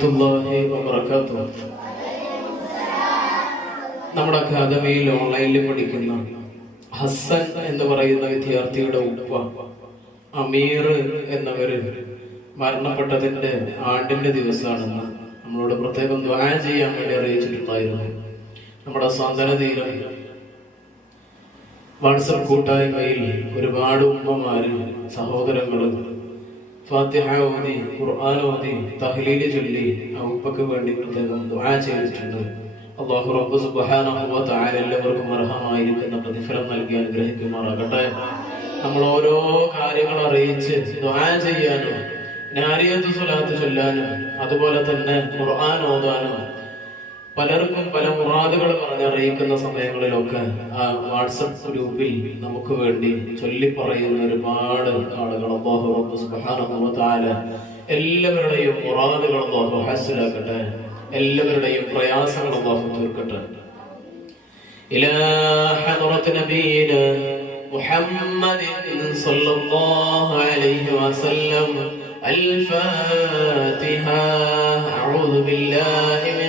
വറഹ്മത്തുള്ളാഹി വബറകാതുഹു. നമ്മുടെ അക്കാദമിയിൽ ഓൺലൈനിൽ പഠിക്കുന്ന ഹസൻ എന്ന് പറയുന്ന വിദ്യാർത്ഥിയുടെ ഉപ്പ അമീർ എന്നവര് മരണപ്പെട്ടതിന്റെ ആണ്ടിന്റെ ദിവസമാണെന്ന് നമ്മളോട് പ്രത്യേകം ദ്വാര ചെയ്യാൻ വേണ്ടി അറിയിച്ചിട്ടുണ്ടായിരുന്നു. നമ്മുടെ സാന്ത്വന തീരം വാട്സപ്പ് കൂട്ടായ്മയിൽ ഒരുപാട് ഉമ്മമാര് സഹോദരങ്ങൾ ഫാത്തിഹ ഓതി ഖുർആൻ ഓതി തഹ്ലീൽ ചൊല്ലി ആ ഉപ്പക്ക് വേണ്ടി പ്രത്യേകം ദുആ ചെയ്തിട്ടുണ്ട്. അള്ളാഹു റബ്ബ് സുബ്ഹാനഹു വ തആല എല്ലാവർക്കും അർഹമായിരിക്കുന്ന പ്രതിഫലം നൽകി അനുഗ്രഹിക്കുമാറാകട്ടെ. നമ്മൾ ഓരോ കാര്യങ്ങൾ അറിയിച്ച് ദുആ ചെയ്യാനും നാരിയത്ത് സ്വലാത്ത് ചൊല്ലാനും അതുപോലെ തന്നെ ഖുർആൻ ഓതാനും പലർക്കും പല മുറാദുകൾ പറഞ്ഞറിയിക്കുന്ന സമയങ്ങളിലൊക്കെ ആ വാട്സപ്പ് ഗ്രൂപ്പിൽ നമുക്ക് വേണ്ടി ചൊല്ലി പറയുന്ന ഒരുപാട് ആളുകൾ അല്ലാഹു റബ്ബ് സുബ്ഹാനഹു വ തആല എല്ലാവരുടെയും മുറാദുകൾ അല്ലാഹു ഹാസിലാക്കട്ടെ എല്ലാവരുടെയും പ്രയാസങ്ങൾ അല്ലാഹു തീർക്കട്ടെ إلى حضرة نبينا محمد صلى الله عليه وسلم الفاتحة أعوذ بالله من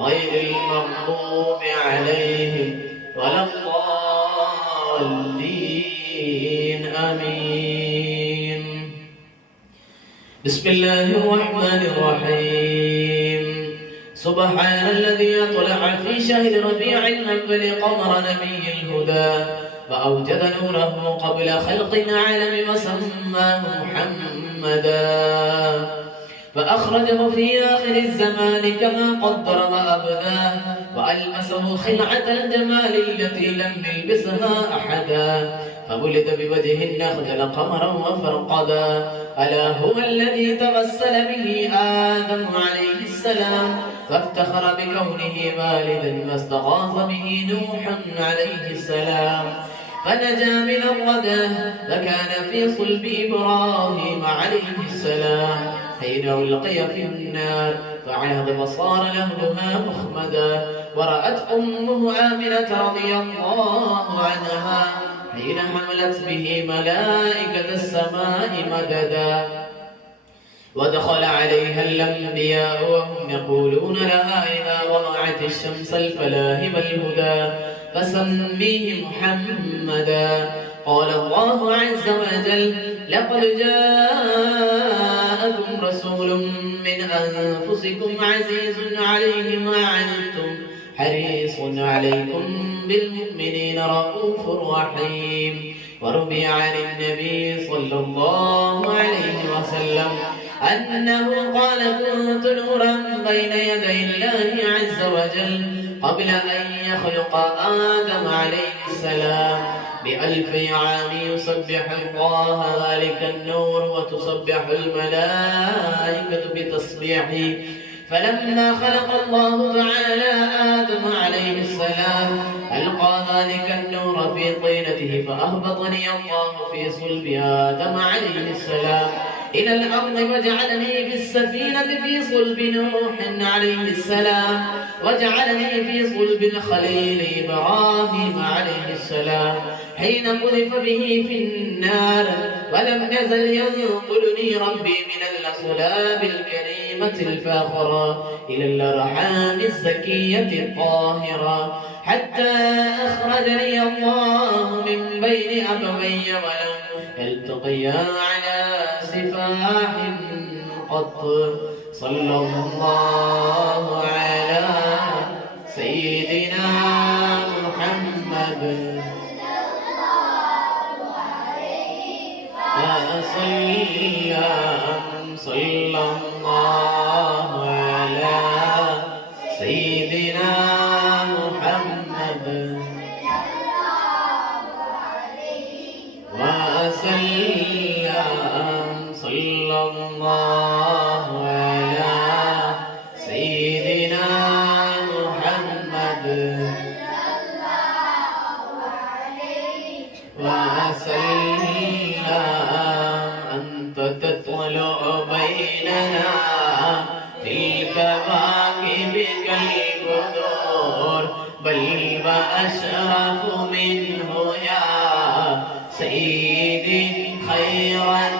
غير المغضوب عليهم ولا الضالين آمين. بسم الله الرحمن الرحيم. سبحان الذي أطلع في شهر ربيع الأول قمر نبي الهدى وأوجد نوره قبل خلق العالم وسماه محمدا. فأخرجه في آخر الزمان كما قدر وأبداه وألبسه خلعة الجمال التي لم يلبسها أحدا. فولد بوجه النخجل قمرا وفرقدا. ألا هو الذي تغسل به آدم عليه السلام؟ فافتخر بكونه والدا واستغاث به نوح عليه السلام. فنجا من الردى فكان في صلب إبراهيم عليه السلام. حين ألقي في النار فعاد وصار لهبها مخمدا ورأت أمه آمنة رضي الله عنها حين حملت به ملائكة السماء مددا. ودخل عليها الأنبياء وهم يقولون لها إذا وضعت الشمس الفلاح والهدى فسميه محمدا. قال الله عز وجل لقد جاءكم رسول من أنفسكم عزيز عليه ما عنتم حريص عليكم بالمؤمنين رؤوف رحيم. وروي عن النبي صلى الله عليه وسلم أنه قال كنت نورا بين يدي الله عز وجل قبل أن يخلق آدم عليه السلام. بألف عام يسبح الله ذلك النور وتسبح الملائكة بتسبيحه. فلما خلق الله تعالى آدم عليه السلام ألقى ذلك النور في طينته فأهبطني الله في صلب آدم عليه السلام. إلى الأرض وجعلني في السفينة في صلب نوح عليه السلام. وجعلني في صلب الخليل إبراهيم عليه السلام. حين قذف به في النار. ولم يزل ينقلني ربي من الأصلاب الكريمة الفاخرة إلى الأرحام الزكية الطاهرة. حتى أخرجني الله من بين أبوي ولم يلتقيا على سفاح قط. صلى الله على سيدنا محمد. وسلم صلى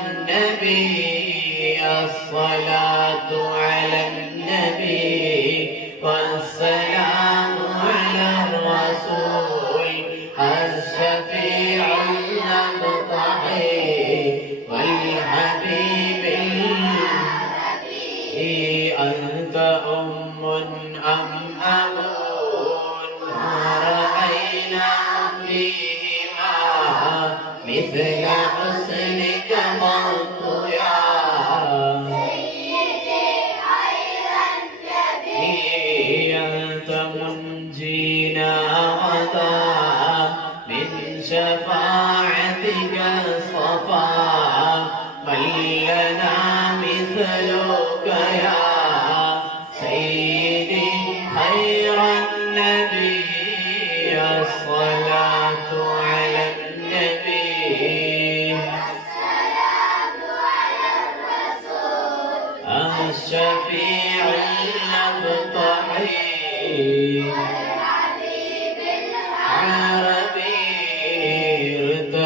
النبي الصلاة على النبي.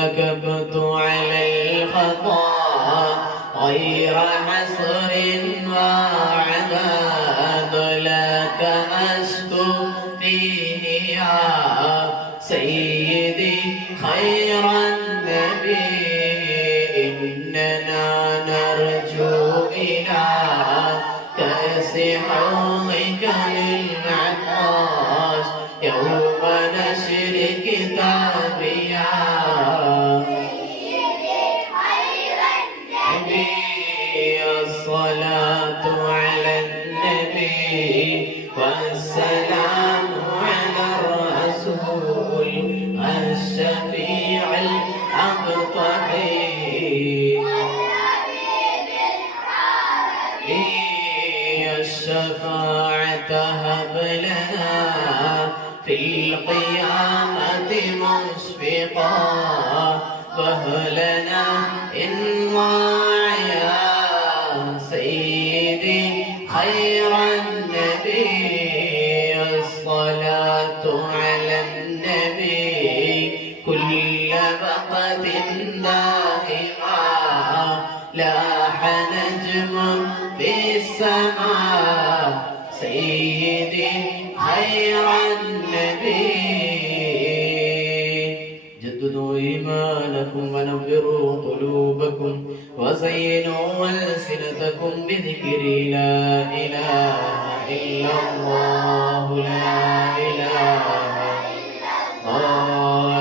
ركبت على الخطا غير حسر واعي الصلاة على النبي والسلام على الرسول الشفيع الأبطحي الشفاعة هب لنا في القيامة مشفقا. وهلنا إن النبي كل وقت دائما لاح نجم في السماء سيدي خير النبي جددوا إيمانكم ونبروا قلوبكم وزينوا ألسنتكم بذكر لا إله إلا الله لا إله Amém.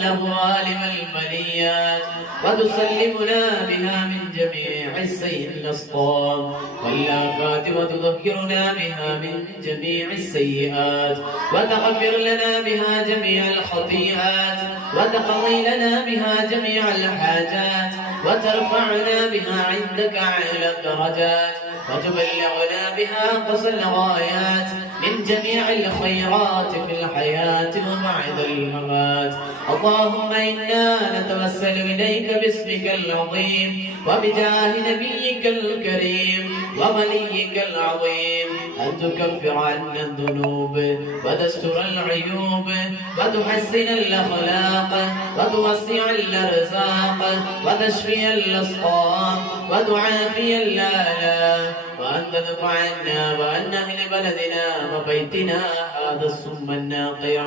الأهوال والبليات وتسلمنا بها من جميع السيء الأسقام. والآفات وتذكرنا بها من جميع السيئات. وتغفر لنا بها جميع الخطيئات. وتقضي لنا بها جميع الحاجات. وترفعنا بها عندك أعلى الدرجات. وتبلغنا بها أقصى الغايات من جميع الخيرات في الحياة وبعد الممات. اللهم إنا نتوسل إليك باسمك العظيم وبجاه نبيك الكريم ووليك العظيم. أن تكفر عنا الذنوب وتستر العيوب وتحسن الأخلاق وتوسع الأرزاق وتشفي الأسقام وتعافي الآلام. وأن تدفع عنا وأن أهل بلدنا وبيتنا هذا السم الناقع.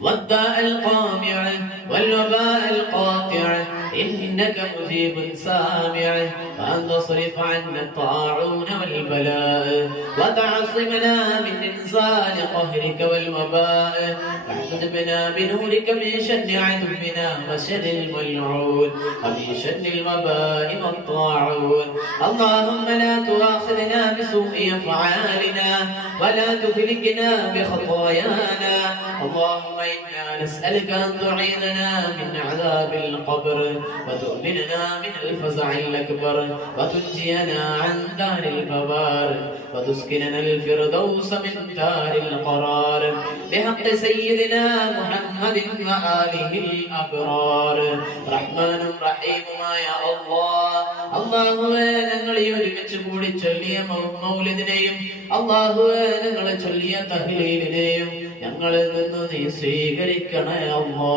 والداء القامع والوباء القاطع إنك مجيب سامع وأن تصرف عنا الطاعون والبلاء وتعصمنا من إنزال قهرك والوباء واحفظنا بنورك من شر عدونا وشر الملعون ومن شر الوباء والطاعون. اللهم لا تؤاخذنا بسوء أفعالنا ولا تهلكنا بخطايانا. اللهم إنا نسألك أن تعيذنا من عذاب القبر. وتؤمننا من الفزع الأكبر وتنجينا عن دار البوار وتسكننا الفردوس من دار القرار بحق سيدنا محمد وآله الأبرار رحمن رحيم يا الله അള്ളാഹുവേ ഞങ്ങൾ ഈ ഒരുമിച്ച് കൂടി ചൊല്ലിയ മൗ- മൗലിദിനെയും അള്ളാഹുവേ ഞങ്ങളെ ചൊല്ലിയ തഹ്ലീലിനെയും ഞങ്ങളിൽ നിന്ന് നീ സ്വീകരിക്കണേ അമ്മോ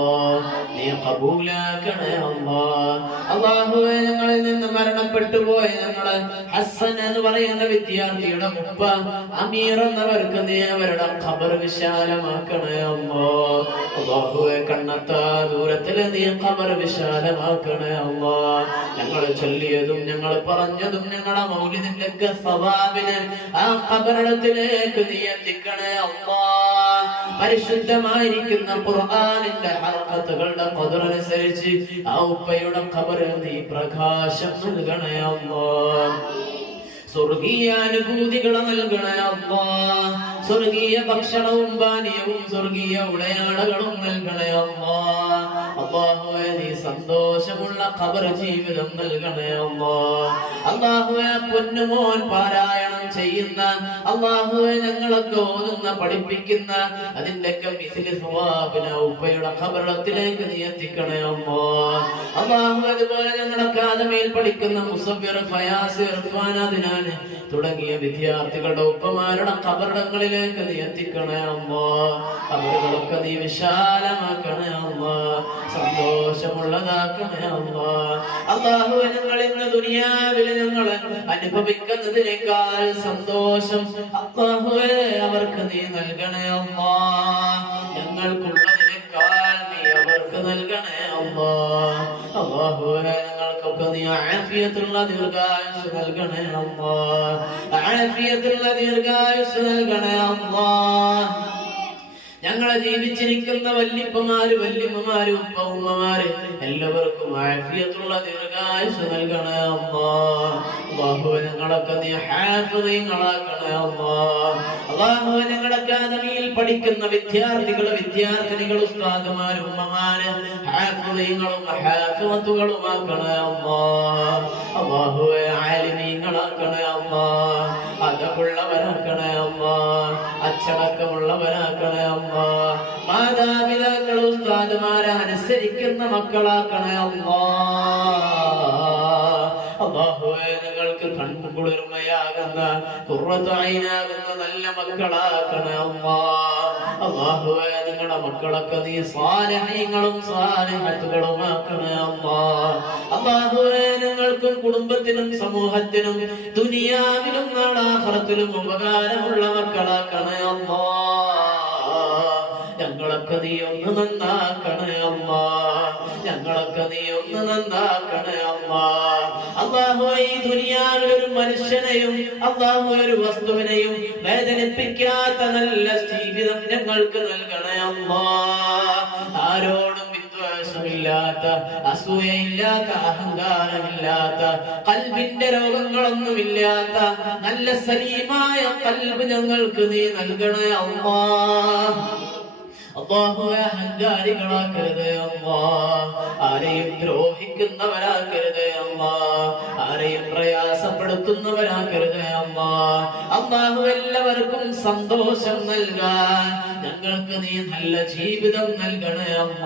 നീ കബൂലാക്കണേ അമ്മോ അള്ളാഹുവെ ഞങ്ങളിൽ നിന്ന് മരണപ്പെട്ടു പോയ ഞങ്ങൾ ഹസൻ എന്ന് പറയുന്ന വിദ്യാർത്ഥിയുടെ മുപ്പ അമീർ എന്നവർക്ക് നീ അവരുടെ ഖബർ വിശാലമാക്കണേ അമ്മോ അള്ളാഹുവെ കണ്ണത്താ ദൂരത്തിൽ നീ ഖബർ വിശാലമാക്കണേ അമ്മോ ഞങ്ങൾ ചൊല്ലിയതും ഞങ്ങൾ പറഞ്ഞതും ഞങ്ങളുടെ മൗലിദിന്റെ സ്വഭാവിനെ ആ ഖബറിടത്തിലേക്ക് നീ എത്തിക്കണേ അമ്മോ പരിശുദ്ധമായിരിക്കുന്ന ഖുർആനിന്റെ ഹർക്കത്തുകളുടെ പതിറനുസരിച്ച് ആ ഉപ്പയുടെ ഖബറിൽ നീ പ്രകാശം നൽകണേ അമ്മോ സ്വർഗീയ അനുഭൂതികൾ നൽകണേ അമ്മ സ്വർഗീയ ഭക്ഷണവും പാനീയവും സ്വർഗീയ ഉടയാടകളും നൽകണേ അമ്മ അള്ളാഹുവെ നീ സന്തോഷമുള്ള ഖബർ ജീവിതം നൽകണേ അമ്മ അള്ളാഹുവെ പൊന്നുമോൻ പാരായണം ചെയ്യുന്ന അള്ളാഹുവെ ഞങ്ങളൊക്കെ ഓതുന്ന പഠിപ്പിക്കുന്ന അതിന്റെയൊക്കെ മിസിലി സ്വഭാവിന ഉപ്പയുടെ ഖബറിടത്തിലേക്ക് നീ എത്തിക്കണേ അമ്മ. അള്ളാഹു അതുപോലെ ഞങ്ങളൊക്കെ അക്കാദമിയിൽ പഠിക്കുന്ന മുസഫിർ ഫയാസ് ഇർഫാൻ അതിനാണ് തുടങ്ങിയ വിദ്യാർത്ഥികളുടെ ഉപ്പമാരുടെ കബറിടങ്ങളിലേക്ക് നീ എത്തിക്കണേ അമ്മോ. ഖബറുകളൊക്കെ നീ വിശാലമാക്കണേ അമ്മ. സന്തോഷമുള്ളതാക്കണേ അമ്മ. അള്ളാഹു ഞങ്ങൾ ഇന്ന് ദുനിയാവിൽ ഞങ്ങൾ അനുഭവിക്കുന്നതിനേക്കാൾ സന്തോഷം. അള്ളാഹുവേ അവർക്ക് നീ നൽകണേ അമ്മ ഞങ്ങൾക്കുള്ളതിനേക്കാൾ നീ അവർക്ക് നൽകണേ അമ്മ അള്ളാഹുവേ നീ ദീർഘായുസ് നൽകണേ അമ്മ ആഫിയത്തുള്ള ദീർഘായുസ് നൽകണേ അമ്മ ഞങ്ങളെ ജീവിച്ചിരിക്കുന്ന വല്യപ്പമാര് വല്യമ്മമാര് ഉപ്പമ്മമാര് എല്ലാവർക്കും ആഫിയത്തുള്ള ദീർഘായുസ് നൽകണേ അള്ളാഹു ഞങ്ങളൊക്കെ നീ അമ്മ അള്ളാഹു ഞങ്ങളുടെ അക്കാദമിയിൽ പഠിക്കുന്ന വിദ്യാർത്ഥികൾ വിദ്യാർത്ഥിനികൾ ഉസ്താദുമാര് ഉമ്മമാര് ഹാഫിളീങ്ങളും ഹാഫിളത്തുകളുമാക്കണേ അമ്മ അള്ളാഹുവെ ആലിമീങ്ങളാക്കണേ അമ്മ അതമുള്ളവരാക്കണേ അമ്മ അച്ചടക്കമുള്ളവരാക്കണേ അമ്മ മാതാപിതാക്കൾ ഉസ്താദുമാരെ അനുസരിക്കുന്ന മക്കളാക്കണേ അമ്മ അള്ളാഹുവെ ഞങ്ങൾക്ക് കൺകുളിർമയാകുന്ന കുറത്തായിനാകുന്ന നല്ല മക്കളാക്കണേ അമ്മ അള്ളാഹുവേ നിങ്ങളുടെ മക്കളൊക്കെ നീ സ്വാരഹ്യങ്ങളും സ്വാരഹത്തുകളുമാക്കണേ അമ്മ അള്ളാഹുവേ നിങ്ങൾക്കും കുടുംബത്തിനും സമൂഹത്തിനും ദുനിയാവിലും നാളാഹറത്തിലും ഉപകാരമുള്ള മക്കളാക്കണേ അമ്മ നീ ഒന്ന് നന്നാക്കണേ അമ്മ. ഞങ്ങളൊക്കെ നീ ഒന്ന് നന്നാക്കണേ അമ്മ. അള്ളാഹു ഈ ദുനിയാവിൽ ഒരു മനുഷ്യനെയും അള്ളാഹു ഒരു വസ്തുവിനെയും വേദനിപ്പിക്കാത്ത നല്ല ജീവിതം ഞങ്ങൾക്ക് നൽകണേ അമ്മ. ആരോടും വിദ്വേഷമില്ലാത്ത അസൂയയില്ലാത്ത അഹങ്കാരമില്ലാത്ത കൽബിന്റെ രോഗങ്ങളൊന്നുമില്ലാത്ത നല്ല സലീമായ കൽബ് ഞങ്ങൾക്ക് നീ നൽകണേ അമ്മ. അള്ളാഹുവെ അഹങ്കാരികളാക്കരുത് അമ്മ ആരെയും ദ്രോഹിക്കുന്നവരാക്കരുത് അമ്മ ആരെയും പ്രയാസപ്പെടുത്തുന്നവരാക്കരുത് അമ്മ അള്ളാഹു എല്ലാവർക്കും സന്തോഷം നൽകാൻ ഞങ്ങൾക്ക് നീ നല്ല ജീവിതം നൽകണേ അമ്മ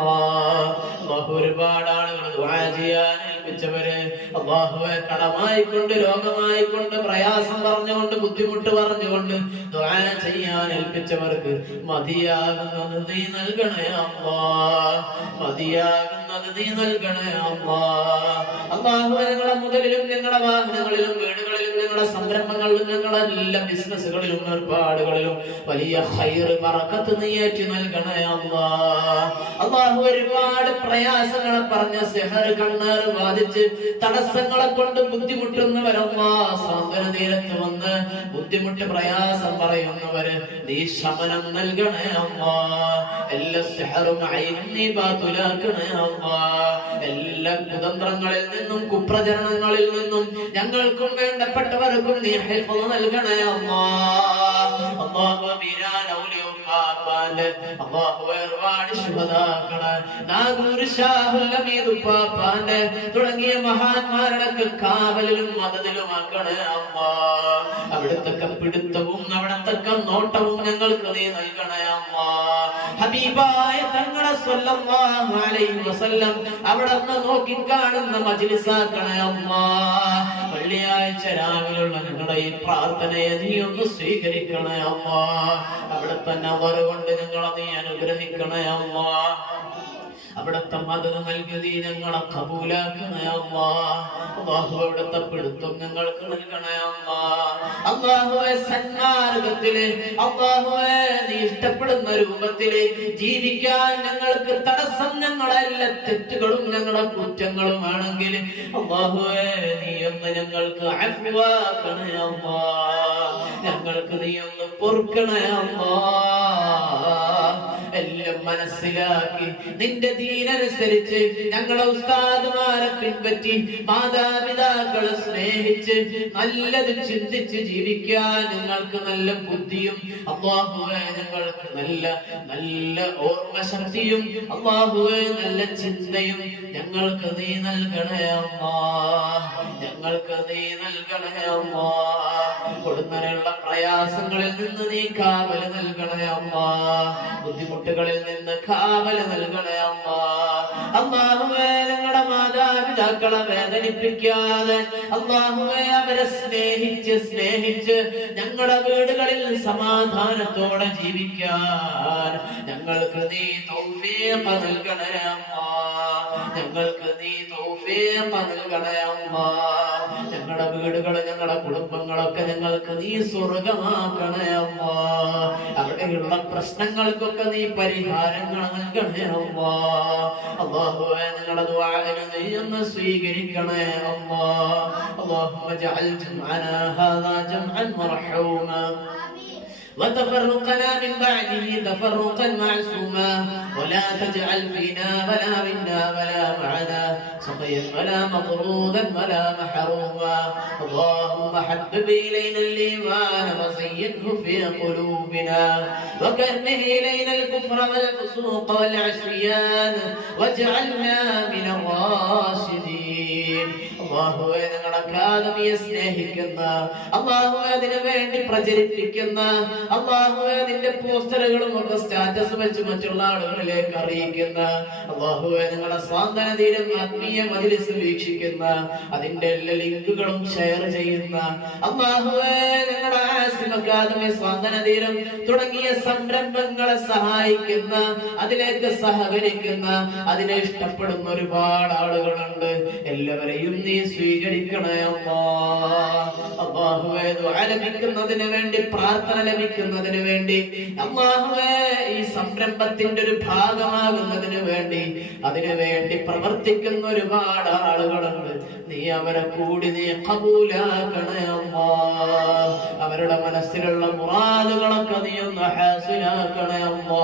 ഒരുപാട് ആളുകൾ ചെയ്യാൻ ഏൽപ്പിച്ചവര് അള്ളാഹുവെ കടമായിക്കൊണ്ട് രോഗമായിക്കൊണ്ട് പ്രയാസം പറഞ്ഞുകൊണ്ട് ബുദ്ധിമുട്ട് പറഞ്ഞുകൊണ്ട് ദുആ ചെയ്യാൻ ഏൽപ്പിച്ചവർക്ക് മതിയാകുന്നത് നീ നൽകണേ അമ്മ മതിയാകുന്ന അത് നീ നൽകണേ മുതലിലും ഞങ്ങളുടെ വാഹനങ്ങളിലും വീടുകളിലും ഞങ്ങളുടെ സംരംഭങ്ങളിലും ഞങ്ങളുടെ എല്ലാ ബിസിനസ്സുകളിലും ഏർപ്പാടുകളിലും വലിയ ഹൈറ് പറക്കത്ത് നീയേറ്റി നൽകണേ അമ്മ അള്ളാഹു ഒരുപാട് പ്രയാസങ്ങളെ പറഞ്ഞ സെഹർ കണ്ണേർ ബാധിച്ച് തടസ്സങ്ങളെ കൊണ്ട് തീരത്ത് വന്ന് ബുദ്ധിമുട്ട് പ്രയാസം പറയുന്നവര് നീ ശമനം നൽകണേ അല്ലാ എല്ലാ കുതന്ത്രങ്ങളിൽ നിന്നും കുപ്രചരണങ്ങളിൽ നിന്നും ഞങ്ങൾക്കും വേണ്ടപ്പെട്ടവർക്കും നീ ഹെൽപ്പ് നൽകണേ തുടങ്ങിയ മഹാന്മാരുടെ കാവലിലും മതത്തിലും ആക്കണേ അമ്മ അവിടുത്തെ പിടുത്തവും അവിടത്തെ നോട്ടവും ഞങ്ങൾക്ക് നീ നൽകണേ അല്ലാ ഹബീബായ തങ്ങളെ സ്വല്ലല്ലാഹു അലൈഹി വസല്ലം അവിടെ നോക്കി കാണുന്ന മജ്ലിസാക്കണേ അല്ലാ വെള്ളിയാഴ്ച രാവിലുള്ള ഞങ്ങളുടെ ഈ പ്രാർത്ഥനയെ നീ ഒന്ന് സ്വീകരിക്കണേ അല്ലാ. അവിടെ തന്നെ കൊണ്ട് ഞങ്ങളെ നീ അനുഗ്രഹിക്കണേ അല്ലാ. അവിടുത്തെ മതം നൽകിയത് നീ ഞങ്ങളെ കബൂലാക്കണേ അല്ലാ അള്ളാഹു അവിടത്തെ പിടുത്തം ഞങ്ങൾക്ക് നൽകണേ അല്ലാ അള്ളാഹുവെ സന്മാർഗത്തിൽ അള്ളാഹുവെ നീ ഇഷ്ടപ്പെടുന്ന രൂപത്തിൽ ജീവിക്കാൻ ഞങ്ങൾക്ക് തടസ്സം ഞങ്ങളെ എല്ലാ തെറ്റുകളും ഞങ്ങളുടെ കുറ്റങ്ങളും ആണെങ്കിൽ അള്ളാഹുവെ നീ ഒന്ന് ഞങ്ങൾക്ക് ഞങ്ങൾക്ക് നീ ഒന്ന് പൊറുക്കണേ അല്ലാ എല്ലാം മനസ്സിലാക്കി. നിന്റെ ദീനനുസരിച്ച് ഞങ്ങളെ ഉസ്താദുമാരെ പിൻപറ്റി മാതാപിതാക്കളെ സ്നേഹിച്ച് നല്ലത് ചിന്തിച്ച് ജീവിക്കാൻ നിങ്ങൾക്ക് നല്ല ബുദ്ധിയും അള്ളാഹുവെ നിങ്ങൾക്ക് നല്ല നല്ല ഓർമ്മശക്തിയും അള്ളാഹുവെ നല്ല ചിന്തയും ഞങ്ങൾക്ക് നീ നൽകണേ അമ്മ. ഞങ്ങൾക്ക് നീ നൽകണേ അമ്മ. കൊടുന്നതിനുള്ള പ്രയാസങ്ങളിൽ നിന്ന് നീ കാവൽ നൽകണേ അമ്മാ. ബുദ്ധിമുട്ടുകളിൽ നിന്ന് കാവൽ നൽകണേ അമ്മ. അള്ളാഹുവേ ഞങ്ങളുടെ മാതാപിതാക്കളെ വേദനിപ്പിക്കാതെ അള്ളാഹുവേ അവരെ സ്നേഹിച്ച് സ്നേഹിച്ച് ഞങ്ങളുടെ വീടുകളിൽ സമാധാനത്തോടെ ജീവിക്കാൻ ഞങ്ങൾക്ക് നീ തൗഫീഖ് നൽകണേ അമ്മാ. ഞങ്ങൾക്ക് നീ തൗഫീഖ നൽകണേ അമ്മാ ഞങ്ങളുടെ വീടുകൾ ഞങ്ങളുടെ കുടുംബങ്ങളൊക്കെ ഞങ്ങൾക്ക് നീ സ്വർഗമാക്കണേ അമ്മാ അവിടെയുള്ള പ്രശ്നങ്ങൾക്കൊക്കെ നീ പരിഹാരങ്ങൾ നൽകണേ അമ്മാ അള്ളാഹുവേ ഞങ്ങളുടെ ദുആഇനെ നീ ഒന്ന് സ്വീകരിക്കണേ അമ്മാ اللهم اجعل جمعنا هذا جمعا مرحوما وتفرقنا من بعده تفرقا معصوما. ولا تجعل فينا ولا منا ولا معنا سقيا ولا مطرودا ولا محروما. اللهم حبب إلينا الإيمان وزينه في قلوبنا. وكره إلينا الكفر والفسوق والعصيان. واجعلنا من الراشدين. അള്ളാഹുവെ ഞങ്ങൾ അക്കാദമിയെ സ്നേഹിക്കുന്ന അള്ളാഹുവെ അതിനു വേണ്ടി പ്രചരിപ്പിക്കുന്ന അള്ളാഹുവെ അതിന്റെ പോസ്റ്ററുകളും ഒക്കെ സ്റ്റാറ്റസ് വെച്ച് മറ്റുള്ള ആളുകളിലേക്ക് അറിയിക്കുന്ന അള്ളാഹുവെ ഞങ്ങളുടെ സ്വാന്തന തീരം ആത്മീയ മജിലിസ് വീക്ഷിക്കുന്ന അതിന്റെ എല്ലാ ലിങ്കുകളും ഷെയർ ചെയ്യുന്ന അള്ളാഹുവെ ഞങ്ങളുടെ ആസിം അക്കാദമി സ്വാന്തന തീരം തുടങ്ങിയ സംരംഭങ്ങളെ സഹായിക്കുന്ന അതിലേക്ക് സഹകരിക്കുന്ന അതിനെ ഇഷ്ടപ്പെടുന്ന ഒരുപാട് ആളുകളുണ്ട്. എല്ലാവരെയും നീ സ്വീകരിക്കണേ അള്ളാഹുവേ ലഭിക്കുന്നതിന് വേണ്ടി പ്രാർത്ഥന ലഭിക്കുന്നതിന് വേണ്ടി അള്ളാഹുവേ ഈ സംരംഭത്തിന്റെ ഒരു ഭാഗമാകുന്നതിന് വേണ്ടി അതിനു വേണ്ടി പ്രവർത്തിക്കുന്ന ഒരുപാട് ആളുകളുണ്ട്. നീ അവരെ കൂടി നീ കബൂലാക്കണേ അമ്മാ അവരുടെ മനസ്സിലുള്ള മുറാദുകളൊക്കെ നീ ഒന്ന് ഹാസിലാക്കണേ അല്ലാ